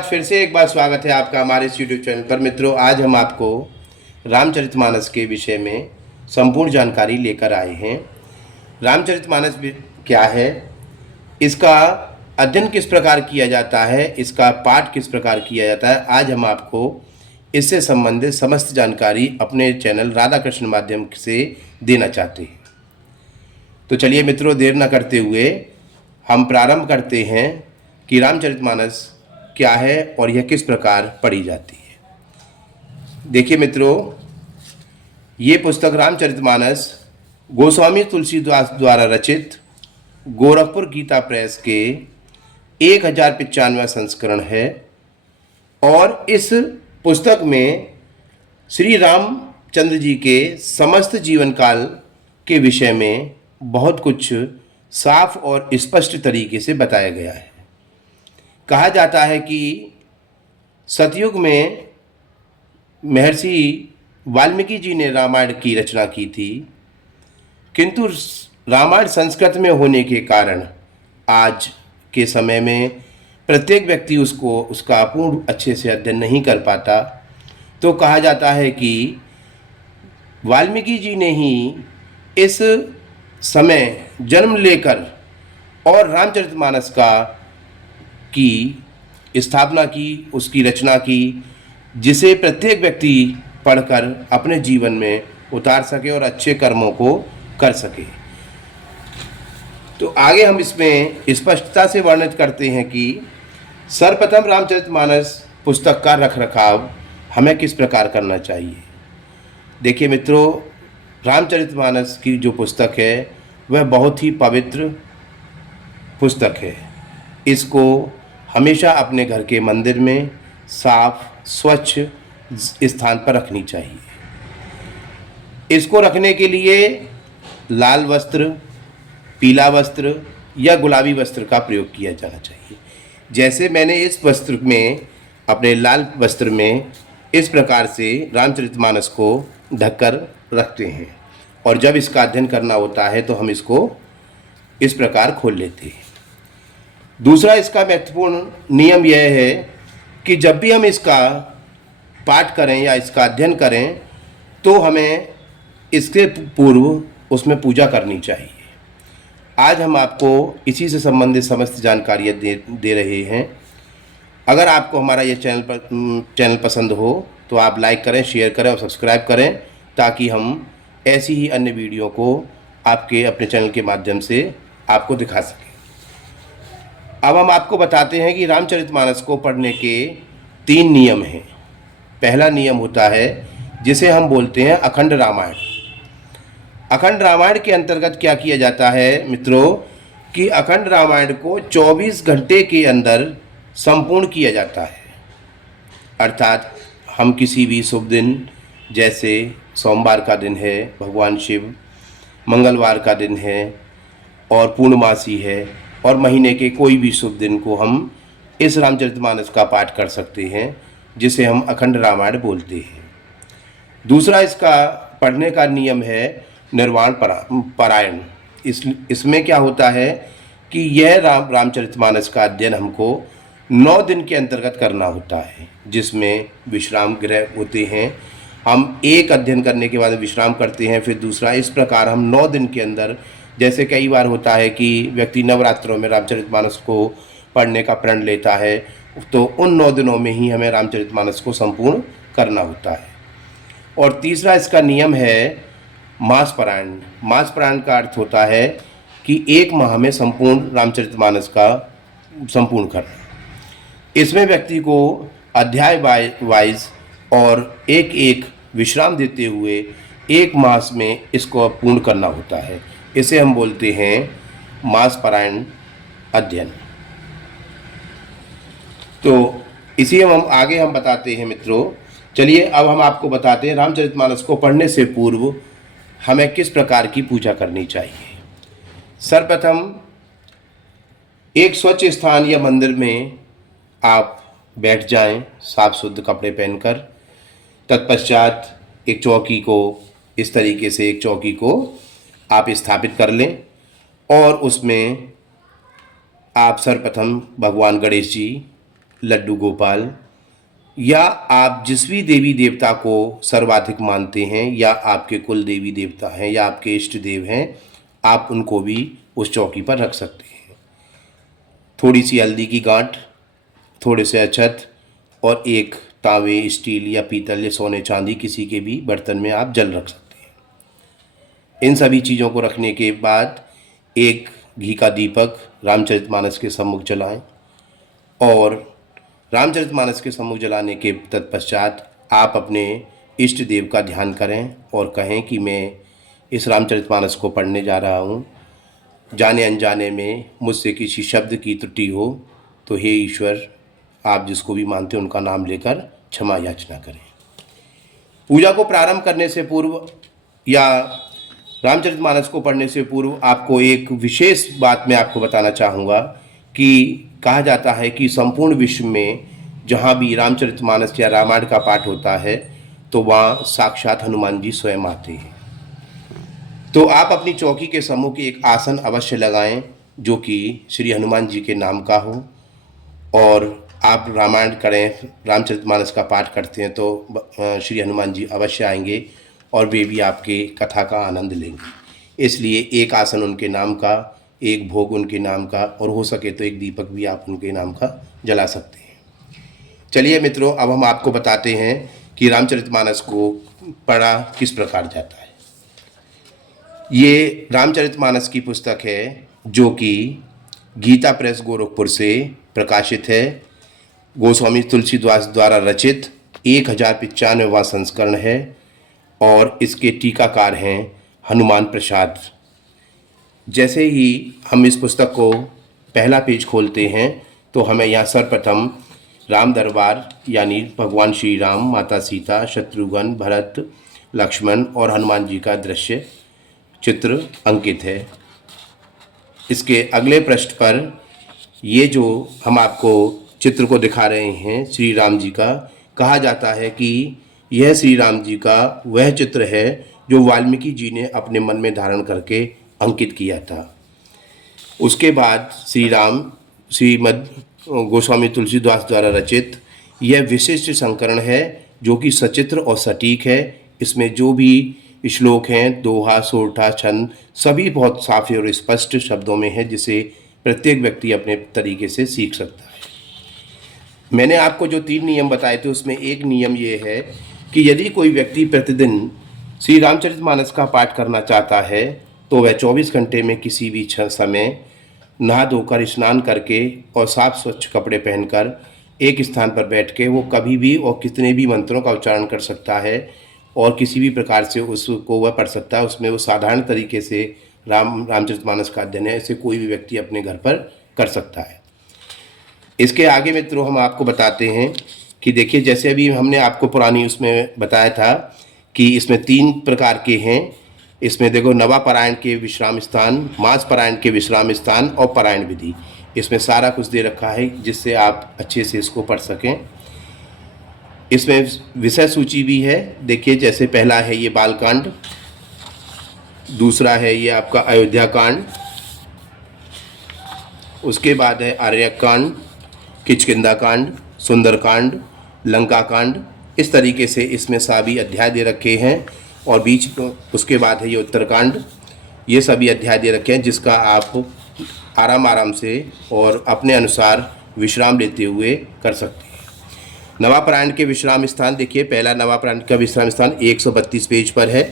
आज फिर से एक बार स्वागत है आपका हमारे इस यूट्यूब चैनल पर। मित्रों, आज हम आपको रामचरितमानस के विषय में संपूर्ण जानकारी लेकर आए हैं। रामचरितमानस क्या है, इसका अध्ययन किस प्रकार किया जाता है, इसका पाठ किस प्रकार किया जाता है, आज हम आपको इससे संबंधित समस्त जानकारी अपने चैनल राधा कृष्ण माध्यम से देना चाहते हैं। तो चलिए मित्रों, देर न करते हुए हम प्रारंभ करते हैं कि रामचरितमानस क्या है और यह किस प्रकार पढ़ी जाती है। देखिए मित्रों, ये पुस्तक रामचरितमानस गोस्वामी तुलसीदास द्वारा रचित गोरखपुर गीता प्रेस के 1095वां संस्करण है और इस पुस्तक में श्री रामचंद्र जी के समस्त जीवन काल के विषय में बहुत कुछ साफ और स्पष्ट तरीके से बताया गया है। कहा जाता है कि सतयुग में महर्षि वाल्मीकि जी ने रामायण की रचना की थी, किंतु रामायण संस्कृत में होने के कारण आज के समय में प्रत्येक व्यक्ति उसका पूर्ण अच्छे से अध्ययन नहीं कर पाता। तो कहा जाता है कि वाल्मीकि जी ने ही इस समय जन्म लेकर और रामचरितमानस की स्थापना की, उसकी रचना की, जिसे प्रत्येक व्यक्ति पढ़कर अपने जीवन में उतार सके और अच्छे कर्मों को कर सके। तो आगे हम इसमें स्पष्टता से वर्णित करते हैं कि सर्वप्रथम रामचरितमानस पुस्तक का रखरखाव हमें किस प्रकार करना चाहिए। देखिए मित्रों, रामचरितमानस की जो पुस्तक है वह बहुत ही पवित्र पुस्तक है। इसको हमेशा अपने घर के मंदिर में साफ स्वच्छ स्थान पर रखनी चाहिए। इसको रखने के लिए लाल वस्त्र, पीला वस्त्र या गुलाबी वस्त्र का प्रयोग किया जाना चाहिए। जैसे मैंने इस वस्त्र में, अपने लाल वस्त्र में इस प्रकार से रामचरितमानस को ढककर रखते हैं और जब इसका अध्ययन करना होता है तो हम इसको इस प्रकार खोल लेते हैं। दूसरा इसका महत्वपूर्ण नियम यह है कि जब भी हम इसका पाठ करें या इसका अध्ययन करें तो हमें इसके पूर्व उसमें पूजा करनी चाहिए। आज हम आपको इसी से संबंधित समस्त जानकारियाँ दे रहे हैं। अगर आपको हमारा ये चैनल पसंद हो तो आप लाइक करें, शेयर करें और सब्सक्राइब करें, ताकि हम ऐसी ही अन्य वीडियो को आपके अपने चैनल के माध्यम से आपको दिखा सकें। अब हम आपको बताते हैं कि रामचरितमानस को पढ़ने के 3 नियम हैं। पहला नियम होता है जिसे हम बोलते हैं अखंड रामायण। अखंड रामायण के अंतर्गत क्या किया जाता है मित्रों, कि अखंड रामायण को 24 घंटे के अंदर संपूर्ण किया जाता है। अर्थात हम किसी भी शुभ दिन, जैसे सोमवार का दिन है, भगवान शिव, मंगलवार का दिन है और पूर्णमासी है और महीने के कोई भी शुभ दिन को हम इस रामचरितमानस का पाठ कर सकते हैं, जिसे हम अखंड रामायण बोलते हैं। दूसरा इसका पढ़ने का नियम है निर्वाण पारायण। इसमें क्या होता है कि यह रामचरितमानस का अध्ययन हमको 9 दिन के अंतर्गत करना होता है, जिसमें विश्राम गृह होते हैं। हम एक अध्ययन करने के बाद विश्राम करते हैं, फिर दूसरा। इस प्रकार हम 9 दिन के अंदर, जैसे कई बार होता है कि व्यक्ति नवरात्रों में रामचरितमानस को पढ़ने का प्रण लेता है, तो उन 9 दिनों में ही हमें रामचरितमानस को संपूर्ण करना होता है। और तीसरा इसका नियम है मास पारायण। मास पारायण का अर्थ होता है कि 1 माह में संपूर्ण रामचरितमानस का संपूर्ण करना। इसमें व्यक्ति को अध्याय वाइज और एक विश्राम देते हुए 1 मास में इसको पूर्ण करना होता है। इसे हम बोलते हैं मास पारायण अध्ययन। तो इसी हम आगे बताते हैं मित्रों। चलिए अब हम आपको बताते हैं रामचरितमानस को पढ़ने से पूर्व हमें किस प्रकार की पूजा करनी चाहिए। सर्वप्रथम एक स्वच्छ स्थान या मंदिर में आप बैठ जाएं, साफ शुद्ध कपड़े पहनकर। तत्पश्चात एक चौकी को, इस तरीके से एक चौकी को आप स्थापित कर लें और उसमें आप सर्वप्रथम भगवान गणेश जी लड्डू गोपाल, या आप जिस भी देवी देवता को सर्वाधिक मानते हैं या आपके कुल देवी देवता हैं या आपके इष्ट देव हैं, आप उनको भी उस चौकी पर रख सकते हैं। थोड़ी सी हल्दी की गांठ, थोड़े से अक्षत और एक तांबे, स्टील या पीतल या सोने चांदी किसी के भी बर्तन में आप जल रख सकते हैं। इन सभी चीज़ों को रखने के बाद एक घी का दीपक रामचरितमानस के सम्मुख जलाएं और रामचरितमानस के सम्मुख जलाने के तत्पश्चात आप अपने इष्ट देव का ध्यान करें और कहें कि मैं इस रामचरितमानस को पढ़ने जा रहा हूँ, जाने अनजाने में मुझसे किसी शब्द की त्रुटि हो तो हे ईश्वर, आप जिसको भी मानते हैं उनका नाम लेकर क्षमा याचना करें। पूजा को प्रारंभ करने से पूर्व या रामचरितमानस को पढ़ने से पूर्व आपको एक विशेष बात मैं आपको बताना चाहूँगा कि कहा जाता है कि संपूर्ण विश्व में जहाँ भी रामचरितमानस या रामायण का पाठ होता है तो वहाँ साक्षात हनुमान जी स्वयं आते हैं। तो आप अपनी चौकी के सम्मुख एक आसन अवश्य लगाएं जो कि श्री हनुमान जी के नाम का हो, और आप रामायण करें, रामचरितमानस का पाठ करते हैं तो श्री हनुमान जी अवश्य आएंगे और वे भी आपके कथा का आनंद लेंगे। इसलिए एक आसन उनके नाम का, एक भोग उनके नाम का, और हो सके तो एक दीपक भी आप उनके नाम का जला सकते हैं। चलिए मित्रों, अब हम आपको बताते हैं कि रामचरितमानस को पढ़ा किस प्रकार जाता है। ये रामचरितमानस की पुस्तक है जो कि गीता प्रेस गोरखपुर से प्रकाशित है। गोस्वामी तुलसीदास द्वारा रचित 1095वां संस्करण है और इसके टीकाकार हैं हनुमान प्रसाद। जैसे ही हम इस पुस्तक को पहला पेज खोलते हैं तो हमें यहाँ सर्वप्रथम राम दरबार यानी भगवान श्री राम, माता सीता, शत्रुघ्न, भरत, लक्ष्मण और हनुमान जी का दृश्य चित्र अंकित है। इसके अगले पृष्ठ पर ये जो हम आपको चित्र को दिखा रहे हैं श्री राम जी का, कहा जाता है कि यह श्री राम जी का वह चित्र है जो वाल्मीकि जी ने अपने मन में धारण करके अंकित किया था। उसके बाद श्री राम श्रीमद् गोस्वामी तुलसीदास द्वारा रचित यह विशिष्ट संकरण है जो कि सचित्र और सटीक है। इसमें जो भी श्लोक हैं, दोहा, सोरठा, छंद सभी बहुत साफ और स्पष्ट शब्दों में है जिसे प्रत्येक व्यक्ति अपने तरीके से सीख सकता है। मैंने आपको जो 3 नियम बताए थे उसमें एक नियम ये है कि यदि कोई व्यक्ति प्रतिदिन श्री रामचरितमानस का पाठ करना चाहता है तो वह 24 घंटे में किसी भी समय नहा धोकर स्नान करके और साफ स्वच्छ कपड़े पहनकर एक स्थान पर बैठ के वो कभी भी और कितने भी मंत्रों का उच्चारण कर सकता है और किसी भी प्रकार से उसको वह पढ़ सकता है। उसमें वो साधारण तरीके से रामचरितमानस का अध्ययन है, इसे कोई भी व्यक्ति अपने घर पर कर सकता है। इसके आगे मित्रों हम आपको बताते हैं कि देखिए, जैसे अभी हमने आपको पुरानी उसमें बताया था कि इसमें 3 प्रकार के हैं। इसमें देखो, नवापरायण के विश्राम स्थान, मास परायण के विश्राम स्थान और परायण विधि, इसमें सारा कुछ दे रखा है जिससे आप अच्छे से इसको पढ़ सकें। इसमें विषय सूची भी है। देखिए, जैसे पहला है ये बालकांड, दूसरा है ये आपका अयोध्या कांड, उसके बाद है आर्यकांड, किष्किंधा कांड, सुंदरकांड, लंका कांड। इस तरीके से इसमें सभी अध्याय दे रखे हैं और बीच उसके बाद है ये उत्तरकांड। ये सभी अध्याय दे रखे हैं जिसका आप आराम से और अपने अनुसार विश्राम लेते हुए कर सकते हैं। नवापरायण के विश्राम स्थान देखिए, पहला नवापरायण का विश्राम स्थान 132 पेज पर है,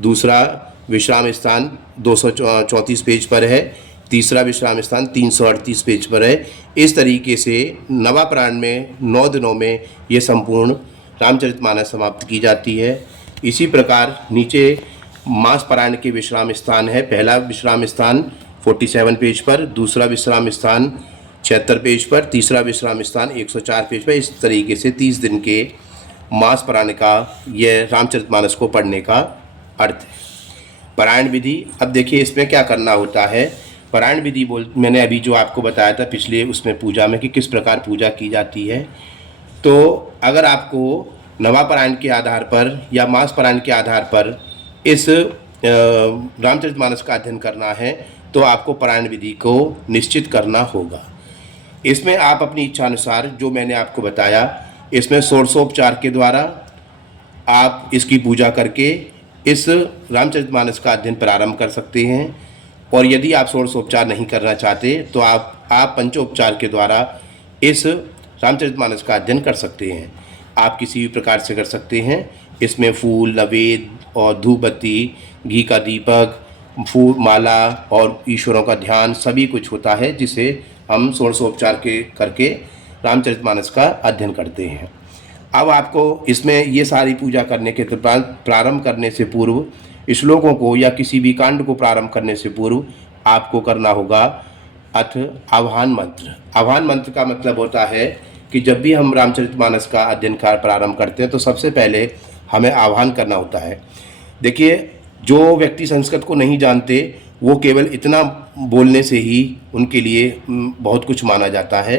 दूसरा विश्राम स्थान 234 पेज पर है, तीसरा विश्राम स्थान 338 पेज पर है। इस तरीके से नवापरायण में 9 दिनों में ये संपूर्ण रामचरितमानस समाप्त की जाती है। इसी प्रकार नीचे मास परायण के विश्राम स्थान है। पहला विश्राम स्थान 47 पेज पर, दूसरा विश्राम स्थान 76 पेज पर, तीसरा विश्राम स्थान 104 पेज पर। इस तरीके से 30 दिन के मास परायण का यह रामचरितमानस को पढ़ने का अर्थ है। पारायण विधि, अब देखिए इसमें क्या करना होता है। पारायण विधि मैंने अभी जो आपको बताया था पिछले उसमें पूजा में कि किस प्रकार पूजा की जाती है। तो अगर आपको नवापरायण के आधार पर या मास परायण के आधार पर इस रामचरितमानस का अध्ययन करना है तो आपको पारायण विधि को निश्चित करना होगा। इसमें आप अपनी इच्छा अनुसार जो मैंने आपको बताया, इसमें षोडशोपचार के द्वारा आप इसकी पूजा करके इस रामचरितमानस का अध्ययन प्रारंभ कर सकते हैं। और यदि आप षोडशोपचार नहीं करना चाहते तो आप पंचोपचार के द्वारा इस रामचरितमानस का अध्ययन कर सकते हैं। आप किसी भी प्रकार से कर सकते हैं। इसमें फूल, नवेद और धूप बत्ती, घी का दीपक, फूल माला और ईश्वरों का ध्यान सभी कुछ होता है, जिसे हम षोडशोपचार के करके रामचरितमानस का अध्ययन करते हैं। अब आपको इसमें ये सारी पूजा करने के प्रारंभ करने से पूर्व, श्लोकों को या किसी भी कांड को प्रारंभ करने से पूर्व आपको करना होगा अथ आह्वान मंत्र। आह्वान मंत्र का मतलब होता है कि जब भी हम रामचरितमानस का अध्ययन का प्रारंभ करते हैं तो सबसे पहले हमें आह्वान करना होता है। देखिए, जो व्यक्ति संस्कृत को नहीं जानते वो केवल इतना बोलने से ही उनके लिए बहुत कुछ माना जाता है।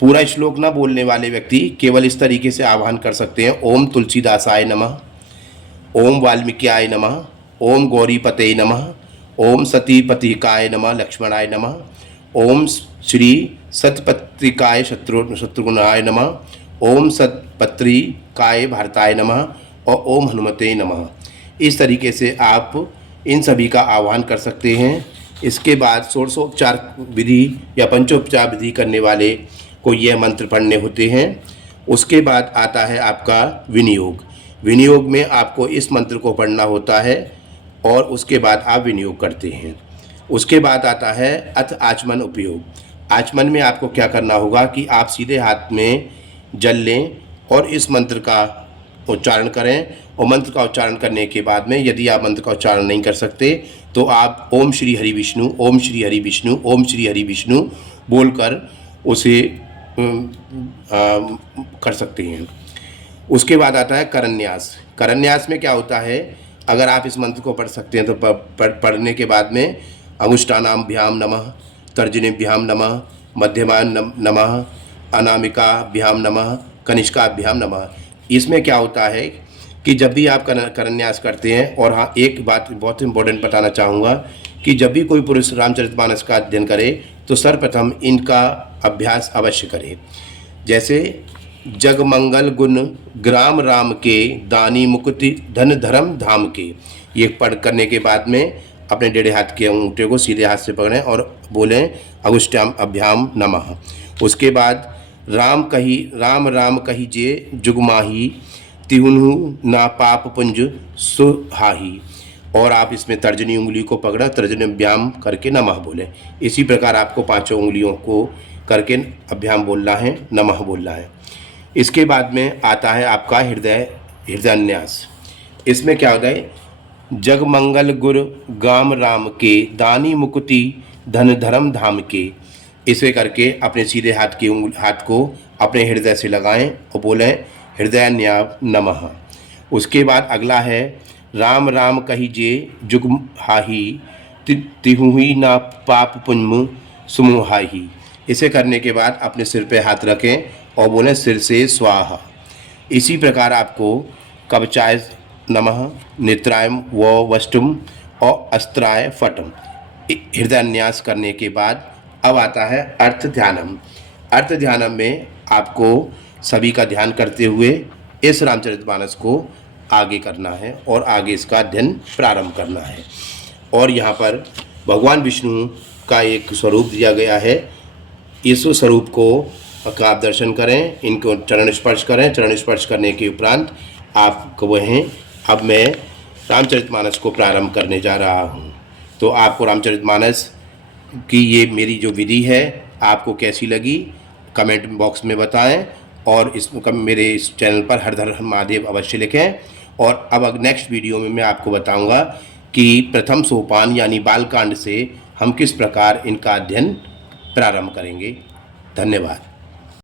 पूरा श्लोक ना बोलने वाले व्यक्ति केवल इस तरीके से आह्वान कर सकते हैं, ओम तुलसीदासाय नमः, ओम वाल्मीकियाय नमः, ओम गौरीपते नमः, ओम सतीपतिकाय नमः, लक्ष्मणाय नमः, ओम श्री सतपत्रिकाय शत्रुघ्नाय नमः, ओम सतपत्रिकाय भारताय नमः और ओम हनुमते नमः। इस तरीके से आप इन सभी का आह्वान कर सकते हैं। इसके बाद षोडशोपचार विधि या पंचोपचार विधि करने वाले को यह मंत्र पढ़ने होते हैं। उसके बाद आता है आपका विनियोग। विनियोग में आपको इस मंत्र को पढ़ना होता है और उसके बाद आप विनियोग करते हैं। उसके बाद आता है अथ आचमन उपयोग। आचमन में आपको क्या करना होगा कि आप सीधे हाथ में जल लें और इस मंत्र का उच्चारण करें। और मंत्र का उच्चारण करने के बाद में यदि आप मंत्र का उच्चारण नहीं कर सकते तो आप ओम श्री हरि विष्णु, ओम श्री हरि विष्णु, ओम श्री हरि विष्णु बोलकर उसे कर सकते हैं। उसके बाद आता है करन्यास। करन्यास में क्या होता है, अगर आप इस मंत्र को पढ़ सकते हैं तो पढ़ने के बाद में अंगुष्ठानाभ्याम नमः, तर्जनीभ्याम नमः, मध्यमान नमः, अनामिकाभ्याम नमः, कनिष्काभ्याम नमः। इसमें क्या होता है कि जब भी आप करन्यास करते हैं, और हाँ एक बात बहुत इंपॉर्टेंट बताना चाहूँगा कि जब भी कोई पुरुष रामचरितमानस का अध्ययन करे तो सर्वप्रथम इनका अभ्यास अवश्य करे। जैसे जगमंगल गुण ग्राम राम के, दानी मुक्ति धन धर्म धाम के, ये पढ़ करने के बाद में अपने डेढ़े हाथ के अंगूठे को सीधे हाथ से पकड़ें और बोलें अंगुष्ठाम अभ्याम नमः। उसके बाद राम राम कही जे जुगमाही, तिहुनु ना पाप पुंज सुहाही। और आप इसमें तर्जनी उंगली को पकड़ा, तर्जनी अभ्याम करके नमः बोलें। इसी प्रकार आपको पांचों उंगलियों को करके अभ्याम बोलना है, नमः बोलना है। इसके बाद में आता है आपका हृदयान्यास। इसमें क्या होता है, जगमंगल गुर गाम राम के, दानी मुक्ति धन धर्म धाम के। इसे करके अपने सीधे हाथ को अपने हृदय से लगाएं और बोलें हृदयान्यास नमः। उसके बाद अगला है राम राम कही जे जुगहाही, तिहुई ना पाप पुण्य सुमुहाही। इसे करने के बाद अपने सिर पे हाथ रखें और बोलें सिर से स्वाहा। इसी प्रकार आपको कवचाय नमः, नेत्राय व वष्टुम और अस्त्राय फटम हृदयान्यास करने के बाद अब आता है अर्थ ध्यानम। अर्थ ध्यानम में आपको सभी का ध्यान करते हुए इस रामचरितमानस को आगे करना है और आगे इसका अध्ययन प्रारंभ करना है। और यहाँ पर भगवान विष्णु का एक स्वरूप दिया गया है। इस स्वरूप को का आप दर्शन करें, इनको चरण स्पर्श करें। चरण स्पर्श करने के उपरांत आप वहीं अब मैं रामचरितमानस को प्रारंभ करने जा रहा हूँ। तो आपको रामचरितमानस की ये मेरी जो विधि है आपको कैसी लगी कमेंट बॉक्स में बताएं और मेरे इस चैनल पर हर हर महादेव अवश्य लिखें। और अब नेक्स्ट वीडियो में मैं आपको बताऊंगा कि प्रथम सोपान यानी बालकांड से हम किस प्रकार इनका अध्ययन प्रारंभ करेंगे। धन्यवाद।